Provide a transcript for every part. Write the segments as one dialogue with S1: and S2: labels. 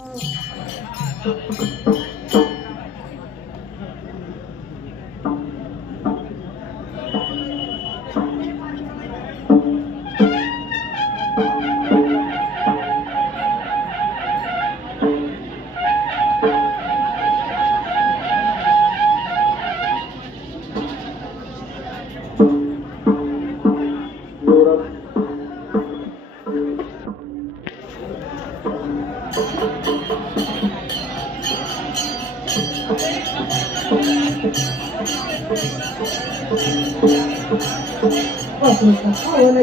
S1: Thank you.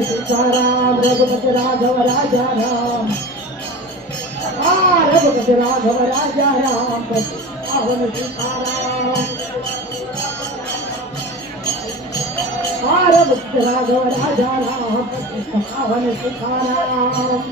S1: Sitaram Raghupati Raghav राजा राम आ रघुपति राघव राजा राम पावन सीताराम रघुपति राघव राजा राम पवन सीताराम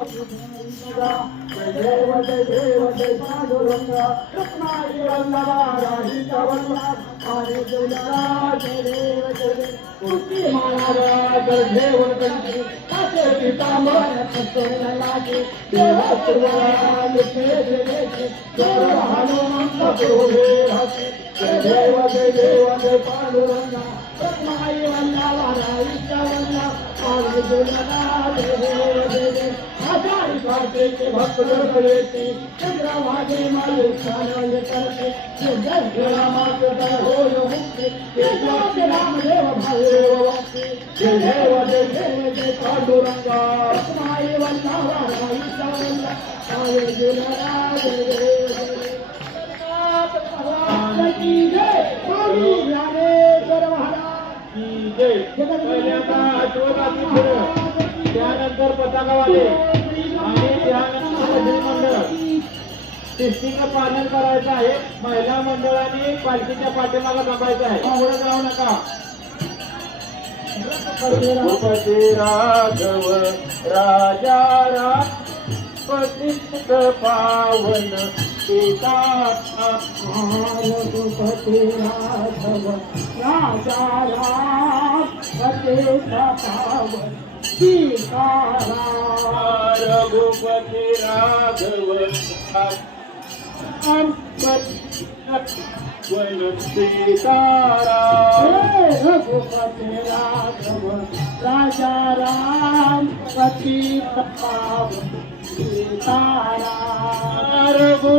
S2: देव शोभा कुशली भेटी परम मलेगा जय देवा जय देव जय देव जय पांडुरंगा रत्नाई वल्लभा राहिता वल्लभा हरे जय जय देव जय देव जय देव कंठी कासे पीतांबर कस्तुर लागे देवा सुरवान जय जय जय जय हनुमंत प्रभुवे हसे जय देव जय देव जय पांडुरंगा रत्नाई वल्लभा राहिता वल्लभा हरे जय जय देव आचार्य करते के भक्त करते चंद्र स्थान ये करते ये जय जय रामाचे तर हो यो मुक्ति रामदेव भावे भक्ति जय देव जय देव जय पांडुरंगा. रत्नाई वल्लभा राहिता वल्लभा हरे जय जय देव भगवान की जय. स्वामी ज्ञानेश्वर महाराज की जय. पहिल्यांदा आशीर्वादाची फुलं त्यानंतर पताकावाले. आणि त्यानंतर भजनी शिस्तीचं पालन करायचं आहे महिला मंडळाने पालखीच्या पाठीमागा थांबायचं आहे पुढे जाऊ नका रघुपती राघव राजा राम पतित पावन पिता रघुपती राघव राजा रघुपती राघव राम वन सीताराम रघुपती राघव राजा राम पतित पावन सीताराम रघु